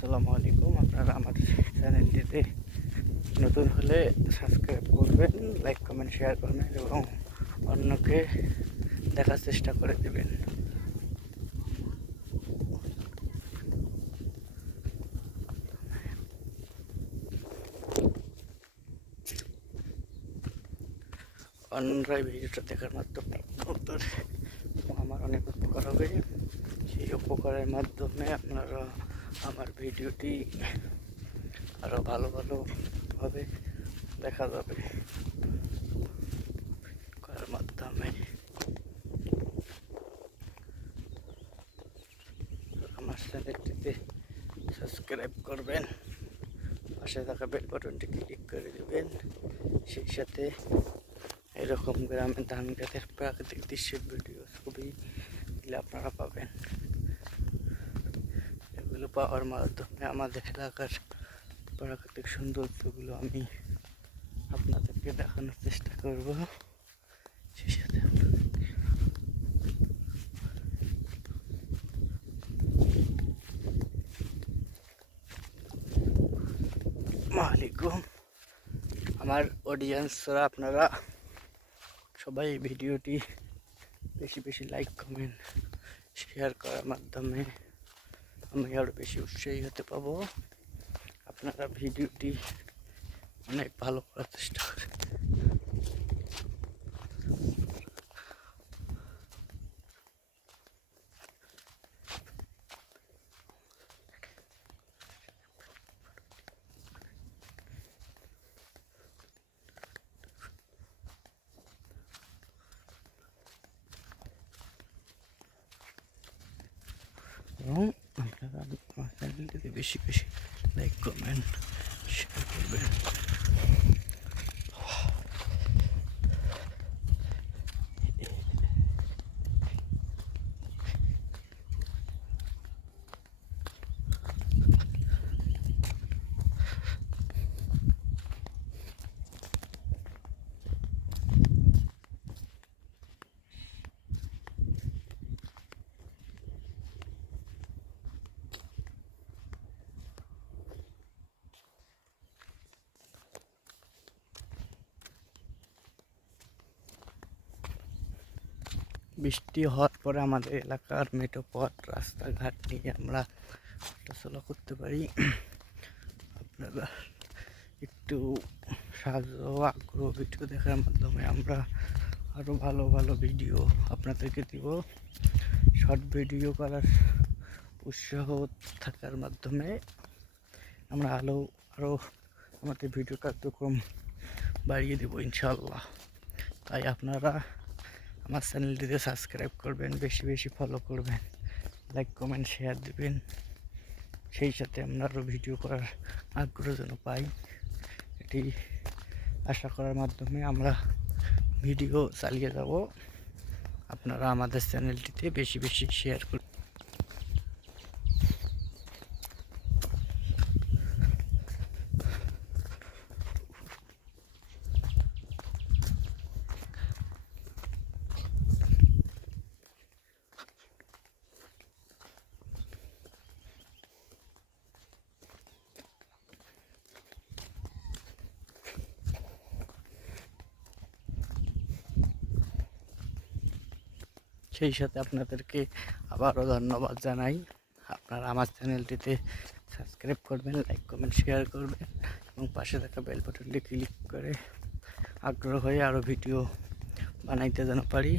আসসালামু আলাইকুম। আপনারা আমার চ্যানেলটিতে নতুন হলে সাবস্ক্রাইব করবেন, লাইক কমেন্ট শেয়ার করবেন এবং অন্যকে দেখার চেষ্টা করে দেবেন। অন্যরা ভিডিওটা দেখার মাধ্যমে আমার অনেক উপকার হবে। সেই উপকারের মাধ্যমে আপনারা আমার ভিডিওটি আরও ভালোভাবে দেখা যাবে করার মাধ্যমে। আমার চ্যানেলটিতে সাবস্ক্রাইব করবেন, পাশে থাকা বেল বাটনটি ক্লিক করে দেবেন। সেই সাথে এরকম গ্রামের ধান গাছের প্রাকৃতিক দৃশ্যের ভিডিও ছবি দিলে আপনারা পাবেন। এগুলো পাওয়ার মাধ্যমে আমাদের এলাকার প্রাকৃতিক সৌন্দর্যগুলো আমি আপনাদেরকে দেখানোর চেষ্টা করব। সেই সাথে আসসালামাইকুম আমার অডিয়েন্সরা, আপনারা সবাই ভিডিওটি বেশি লাইক কমেন্ট শেয়ার করার মাধ্যমে আমি আরও বেশি উৎসাহী হতে পাবো। আপনারা ভিডিওটি অনেক ভালো করার চেষ্টা করেন। এবং আপনারা আমার চ্যানেলটিতে বেশি লাইক কমেন্ট শেয়ার করবেন। বৃষ্টি হওয়ার পরে আমাদের এলাকার মেঠো পথ রাস্তাঘাট নিয়ে আমরা হাঁটাচলা করতে পারি। আপনারা একটু সাহায্য আগ্রহ ভিডিও দেখার মাধ্যমে আমরা আরও ভালো ভিডিও আপনাদেরকে দিব। শর্ট ভিডিও করার উৎসাহ থাকার মাধ্যমে আমরা আরও আমাদের ভিডিও কার্যক্রম বাড়িয়ে দেব ইনশাআল্লাহ। তাই আপনারা আমার চ্যানেলটিতে সাবস্ক্রাইব করবেন, বেশি ফলো করবেন, লাইক কমেন্ট শেয়ার দেবেন। সেই সাথে আমরা আরও ভিডিও করার আগ্রহ যেন পাই, এটি আশা করার মাধ্যমে আমরা ভিডিও চালিয়ে যাব। আপনারা আমাদের চ্যানেলটিতে বেশি শেয়ার করুন। সেই সাথে আপনাদেরকে আবারও ধন্যবাদ জানাই। আপনারা আমার চ্যানেলটিতে সাবস্ক্রাইব করবেন, লাইক কমেন্ট শেয়ার করবেন এবং পাশে থাকা বেল বাটনটি ক্লিক করে আগ্রহ হয়ে আরও ভিডিও বানাইতে যেন পারি।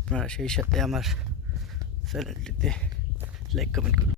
আপনারা সেই সাথে আমার চ্যানেলটিতে লাইক কমেন্ট করুন।